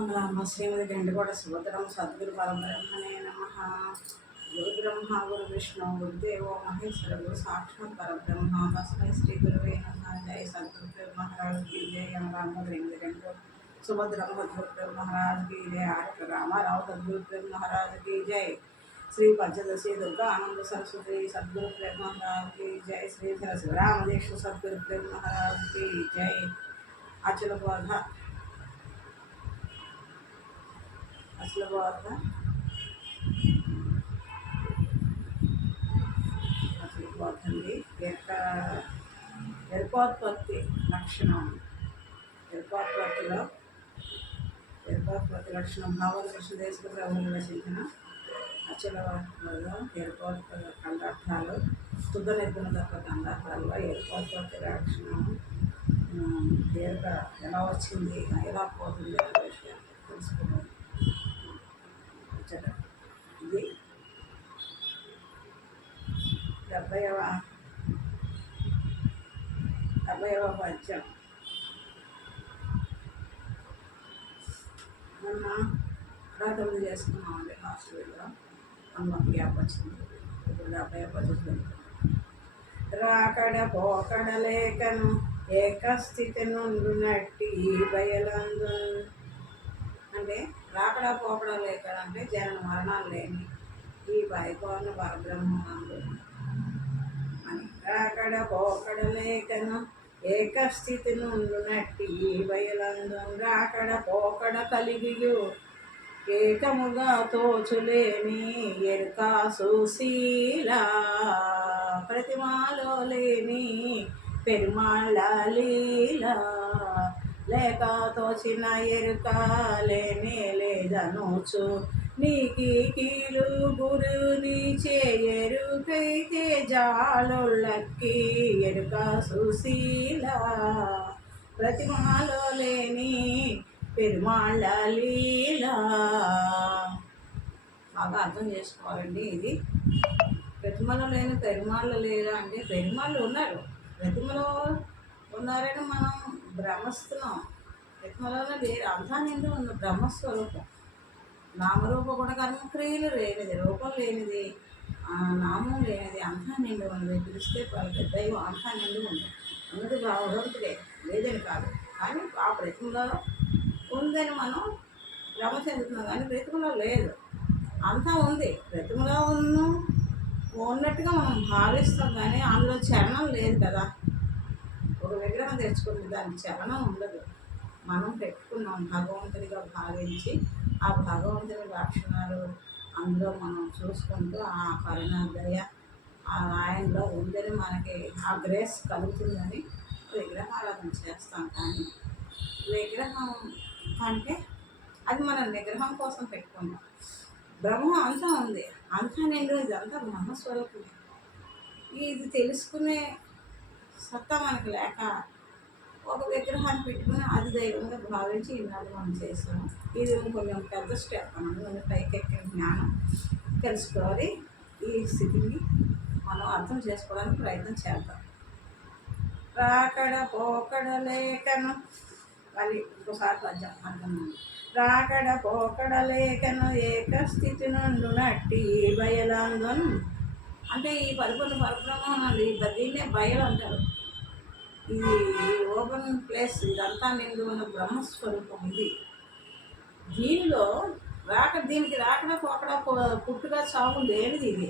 మంగళాంబ శ్రీమతి గండికోట సుభద్రం సద్గురు పరబ్రహ్మణే నమ. గురు బ్రహ్మ గురు విష్ణు గురుదేవో మహేశ్వర గురు సాక్షాత్ పరబ్రహ్మ తస్మై శ్రీ గురువే నమః. జై సద్గురు మహారాజ్ की जय. रामराम 8 सुभद्रम सद्गुरु महाराज की जय. आर्य रामाराव सद्गुरु महाराज की जय. श्री पंचदशी दुर्गा आनंद सरस्वती सद्गुरु महाराज की जय. श्री रामदेश सद्गुरु महाराज की जय. अचल बोध అసలు బాగా అసలు పోతుంది ఎరుకోత్పత్తి లక్షణం. ఎరుకోత్పత్తి లక్షణం భావం కృష్ణదేశ ప్రభువులు రచించిన అచల ఎరుకోత్పత్తి కండార్థాలు తుద నిర్గుణ తత్వ కండార్థాల్లో ఎరుకోత్పత్తి లక్షణం దీర్ఘ ఎలా వచ్చింది ఎలా పోతుంది అనే విషయం తెలుసుకున్నాం. ఇది 70వ పద్యం. మొన్న ప్రార్థన చేసుకున్నామండి హాస్టల్లో. అమ్మకి గ్యాప్ వచ్చింది. ఇప్పుడు 70వ పద్యం. రాకడ పోకడ లేకను ఏకస్థితి నుండునట్టి బయలందు అంటే రాకడ పోకడ లేక అంటే జనన మరణాలు లేని ఈ వైకోన పరబ్రహ్మనందు అని. రాకడ పోకడ లేకను ఏకస్థితి నుండునట్టి బయలందు రాకడ పోకడ కలిగియు ఏకముగా తోచులేని ఎరుకా సుశీలా ప్రతిమాలో లేని పెరుమాళ్ళ లీలా లేక తోచిన ఎరుక లేనే లేదనోచు నీకి కీలు గురుని చేయరుకైతే జాలొళ్ళకి ఎరుక సుశీల ప్రతిమాలో లేని పెరుమాళ్ళ లీలా. బాగా అర్థం చేసుకోవాలండి. ఇది ప్రతిమలో లేని పెరుమాళ్ళ లీలా అంటే పెరుమాళ్ళు ఉన్నారు, ప్రతిమలో ఉన్నారని మనం భ్రమస్తున్నాం. ప్రతిమలోనే లేరు, అంతా నిండు ఉన్న బ్రహ్మస్వరూపం. నామరూప కూడా కర్మక్రియలు లేనిది, రూపం లేనిది, నామం లేనిది, అంతా నిండు ఉన్నది. పిలిస్తే వాళ్ళకి దైవం అంతా నిండు ఉంది. ఉన్నది భగవంతుడే, లేదని కాదు. కానీ ఆ ప్రతిమలో ఉందని మనం భ్రమ చెందుతున్నాం, కానీ ప్రతిమలో లేదు, అంతా ఉంది. ప్రతిమలో ఉన్నట్టుగా మనం భావిస్తాం, కానీ అందులో చరణం లేదు కదా. ఒక విగ్రహం తెచ్చుకుంటే దానికి చలనం ఉండదు. మనం పెట్టుకున్నాం భగవంతుడిగా భావించి ఆ భగవంతుడి లక్షణాలు అందులో మనం చూసుకుంటూ ఆ కరుణ దయ ఆ ఆయనలో ఉందని మనకి ఆ గ్రేస్ కలుగుతుందని విగ్రహారాధన చేస్తాం. కానీ విగ్రహం అంటే అది మనం నిగ్రహం కోసం పెట్టుకున్నాం. బ్రహ్మ అంతా ఉంది, అంతా నిండు, ఇదంతా బ్రహ్మస్వరూపమే. ఇది తెలుసుకునే సత్తా మనకు లేక ఒక విగ్రహాన్ని పెట్టుకుని అది దైవంగా భావించి ఈనాడు మనం చేస్తాము. ఇది కొంచెం పెద్ద స్టెప్. మనం పైకెక్కిన జ్ఞానం తెలుసుకోవాలి. ఈ స్థితిని మనం అర్థం చేసుకోవడానికి ప్రయత్నం చేద్దాం. రాకడ పోకడ లేకను అది ఇంకోసారి పద్యం అర్థం. రాకడ పోకడ లేకను ఏకస్థితి నుండునట్టి బయలందును అంటే ఈ పరిపూర్ణ పరబ్రహ్మం అది. దీన్నే బయలు అంటారు. ఇది ఓపెన్ ప్లేస్, ఇదంతా నిండు ఉన్న బ్రహ్మస్వరూపం. ఇది దీనిలో దీనికి రాకడ పోకడ పుట్టుగా చావు లేనిది. ఇది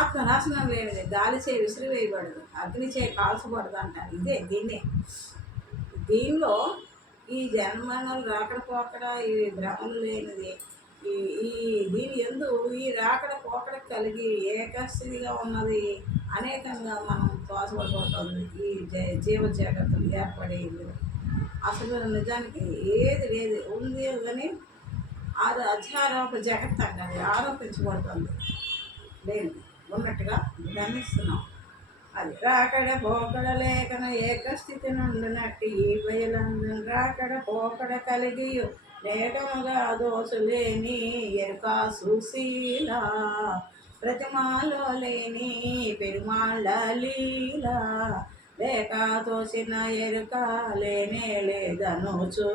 ఆత్మనాశనం లేనిది, గాలిచే విసిరివేయబడదు, అగ్నిచే కాల్చబడదు అంటారు. ఇదే దీనిలో ఈ జన్మనలు రాకడ పోకడ ఈ భ్రమలు లేనిది. దీని ఎందు ఈ రాకడ పోకడ కలిగి ఏకస్థితిగా ఉన్నది. అనేకంగా మనం తోచబడిపోతుంది ఈ జీవ జగత్తులు ఏర్పడేది. అసలు నిజానికి ఏది లేదు, ఉంది కానీ అది అధ్యారోప జగత్ అంటారు, ఆరోపించబడుతుంది. లేదు ఉన్నట్టుగా గమనిస్తున్నాం. అది రాకడ పోకడ లేకన ఏకస్థితి నుండినట్టి ఈ బయలందు రాకడ పోకడ కలిగి లేకముగా దోచులేని ఎరుకా సుశీల ప్రతిమాలో లేని పెరుమాళ్ళ లీల లేక తోసిన ఎరుక లేనే లేదనోచు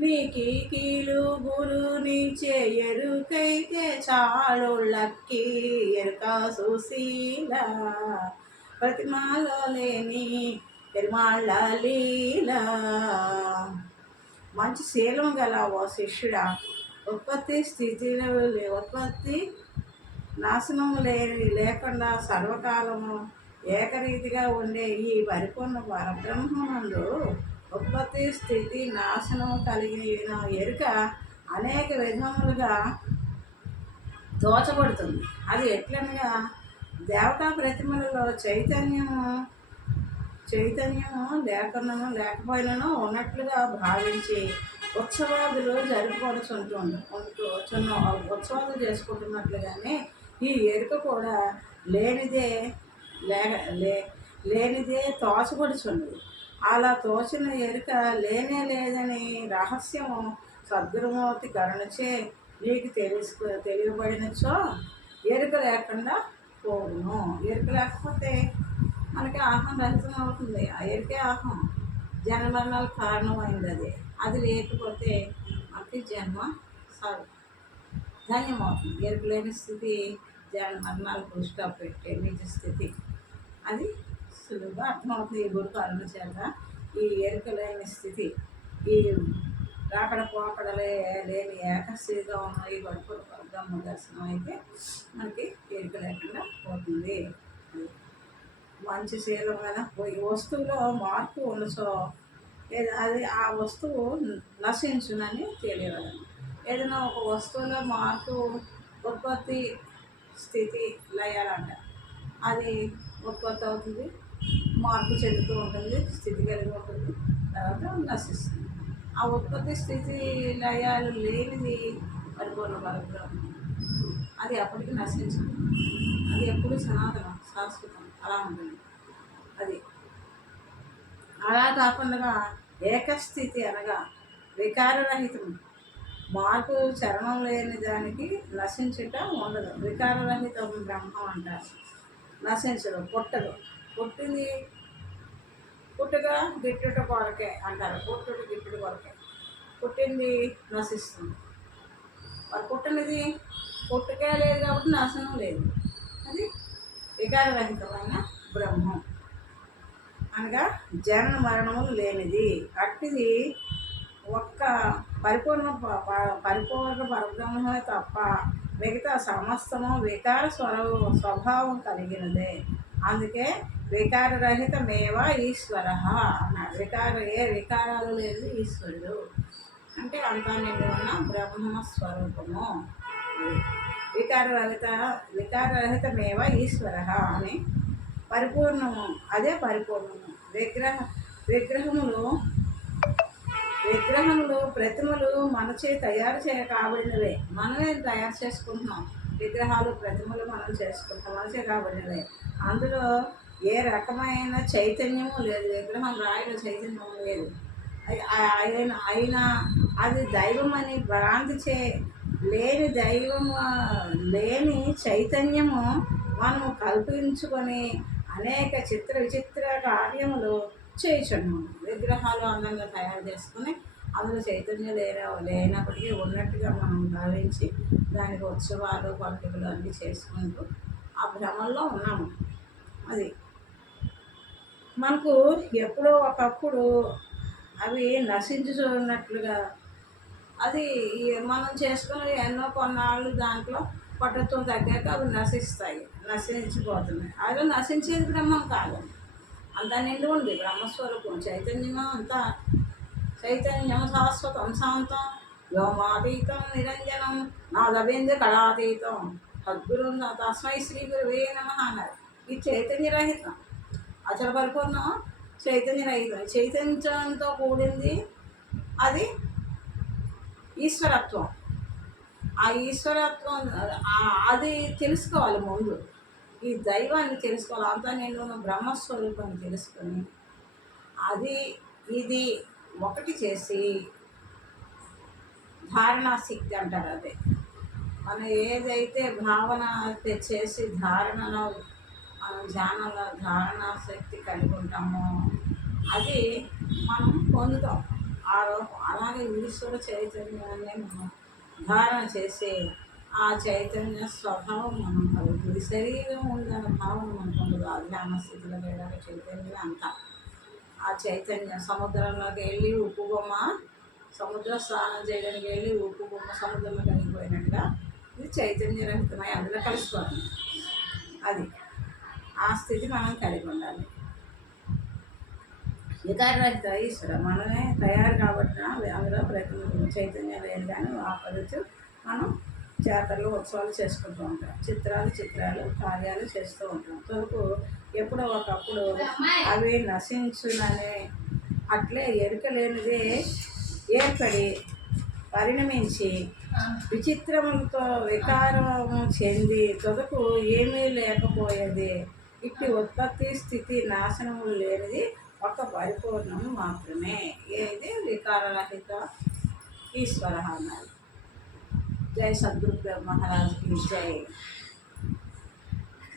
నీకి కీలు గురునిచ్చే ఎరుకైతే చాలు లక్కీ ఎరుక సుశీల ప్రతిమాలో లేని పెరుమాళ్ళ లీల. మంచి శీలం గల ఓ శిష్యుడా, ఉత్పత్తి స్థితిలో ఉత్పత్తి నాశనం లేకుండా సర్వకాలము ఏకరీతిగా ఉండే ఈ పరిపూర్ణ పరబ్రహ్మనందు ఉత్పత్తి స్థితి నాశనం కలిగిన ఎరుక అనేక విధములుగా దోచబడుతుంది. అది ఎట్లనగా దేవతా ప్రతిమలలో చైతన్యము లేకపోయినను ఉన్నట్లుగా భావించి ఉత్సవాదులు ఉత్సవాలు చేసుకుంటున్నట్లుగానే ఈ ఎరుక కూడా లేనిదే తోచబడుచున్నది. అలా తోచిన ఎరుక లేనే రహస్యము సద్గురుమూర్తి కరుణచే నీకు తెలియబడినచో ఎరుక లేకుండా పోవును. ఎరుక లేకపోతే మనకి ఆహం రహితం అవుతుంది. ఆ ఎరుకే ఆహం, జన్మరణాలకు కారణమైంది. అది లేకపోతే మనకి జన్మ ధన్యమవుతుంది. ఎరుక లేని స్థితి మరణాలకు స్టాప్ పెట్టే నిజ స్థితి. అది సులువుగా అర్థమవుతుంది ఈ గురు కరుణ చేత. ఈ ఎరుక లేని స్థితి, ఈ రాకడ పోకడలే లేని ఏకస్థితిగా ఉన్న ఈ గడుపుల బ్రహ్మ దర్శనం అయితే మనకి ఎరుక లేకుండా పోతుంది. మంచి శీలమైన వస్తువులో మార్పు ఉండచో అది ఆ వస్తువు నశించునని తెలియగలను. ఏదైనా ఒక వస్తువులో మార్పు, ఉత్పత్తి స్థితి లయాలంట. అది ఉత్పత్తి అవుతుంది, మార్పు చెందుతూ ఉంటుంది, స్థితి కలిగి ఉంటుంది, తర్వాత నశిస్తుంది. ఆ ఉత్పత్తి స్థితి లయాలు లేనిది పరిపూర్ణ పరబ్రహ్మం. అది అప్పటికి నశించదు. అది ఎప్పుడు సనాతనం, శాశ్వతం, అలా ఉంటుంది. అది అలా కాకుండా ఏకస్థితి అనగా వికారరహితం, మార్పు చరణం లేని దానికి నశించుట ఉండదు. వికారరహితం బ్రహ్మం అంటారు. నశించదు, పుట్టదు. పుట్టుగా గిట్టుట కొరకే అంటారు. పుట్టుడు గిట్టుడు కొరకే. పుట్టింది నశిస్తుంది. మరి పుట్టనిది పుట్టుకే లేదు కాబట్టి నాశనం లేదు. అది వికారరహితమైన బ్రహ్మం అనగా జనన మరణములు లేనిది. అట్టిది ఒక్క పరిపూర్ణ పరబ్రహ్మమే తప్ప మిగతా సమస్తము వికార స్వభావం కలిగినదే. అందుకే వికారరహితమేవ ఈశ్వర అన్నాడు. ఏ వికారాలు లేదు ఈశ్వరుడు అంటే అంతా నిండి ఉన్న బ్రహ్మ స్వరూపము. వికారరహితమేవ ఈశ్వర అని పరిపూర్ణము. అదే పరిపూర్ణము. విగ్రహములు ప్రతిమలు మనచే తయారు కాబడినవే. మనమే తయారు చేసుకుంటున్నాం. విగ్రహాలు ప్రతిమలు మనం చేసుకుంటాం, మనచే కాబడినవే. అందులో ఏ రకమైన చైతన్యము లేదు. విగ్రహం రాయిలో చైతన్యం లేదు. అయినా అది దైవం అని భ్రాంతి లేని చైతన్యము మనము కల్పించుకొని అనేక విచిత్ర కార్యములు చేయుచున్నాము. విగ్రహాలు అందంగా తయారు చేసుకుని అందులో చైతన్యం లేనప్పటికీ ఉన్నట్టుగా మనం భావించి దానికి ఉత్సవాలు, పండుగలు అన్నీ చేసుకుంటూ ఆ భ్రమంలో ఉన్నాము. అది మనకు ఎప్పుడో ఒకప్పుడు అవి నశించున్నట్లుగా అది మనం చేసుకుని ఎన్నో కొన్నాళ్ళు దాంట్లో పట్టుతో తగ్గాక అవి నశించిపోతున్నాయి. అది నశించేది బ్రహ్మం కాదు. అంతా నిండి ఉంది బ్రహ్మస్వరూపం. చైతన్యం శాశ్వతం శాంతం వ్యోమాతీతం నిరంజనం నాదబిందు కళాతీతం సద్గురు తస్మై శ్రీ గురువే నమః అన్నారు. ఈ చైతన్యరహితం, అచల పరిపూర్ణం చైతన్యరహితం. చైతన్యంతో కూడింది అది ఈశ్వరత్వం. ఆ ఈశ్వరత్వం అది తెలుసుకోవాలి. ముందు ఈ దైవాన్ని తెలుసుకోవాలి. అంతా నేను బ్రహ్మస్వరూపాన్ని తెలుసుకొని ఇది ఒకటి చేసి ధారణాశక్తి అంటారు. అదే మనం ఏదైతే భావన చేసి ధారణలో మనం ధ్యానంలో ధారణాశక్తి కలిగి ఉంటామో అది మనం పొందుతాం. అలాగే ఈశ్వర చైతన్యాన్ని మనం ధారణ చేసి ఆ చైతన్య స్వభావం మనం కలుగుతుంది. శరీరం ఉందన్న భావన మనకు ఉండదు. ఆ ధ్యాన స్థితిలో వెళ్ళాలి చైతన్యం అంతా. ఆ చైతన్యం సముద్రంలోకి వెళ్ళి ఉప్పు బొమ్మ, సముద్ర స్నానం చేయడానికి వెళ్ళి ఉప్పు బొమ్మ సముద్రంలో కలిగిపోయినట్టుగా ఇది చైతన్యరహితమై అందులో కలుసుకోవాలి. అది ఆ స్థితి మనం కలిగి ఉండాలి. వికారరహిత ఈశ్వర మనమే తయారు కాబట్టి అందులో ప్రతి చైతన్యం లేదు. కానీ ఆపరుచు మనం జాతరలు ఉత్సవాలు చేసుకుంటూ ఉంటాం. చిత్రాలు కార్యాలు చేస్తూ ఉంటాం. తొలుకు ఎప్పుడో ఒకప్పుడు అవి నశించునని అట్లే ఎరుక లేనిదే ఏర్పడి పరిణమించి విచిత్రములతో వికారము చెంది తొదకు ఏమీ లేకపోయేది. ఇట్టి ఉత్పత్తి స్థితి నాశనములు లేనిది ఒక పరిపూర్ణము మాత్రమే. ఏది వికారరహిత ఈశ్వర అన్నారు. జై సద్గురు మహారాజ్కి జై.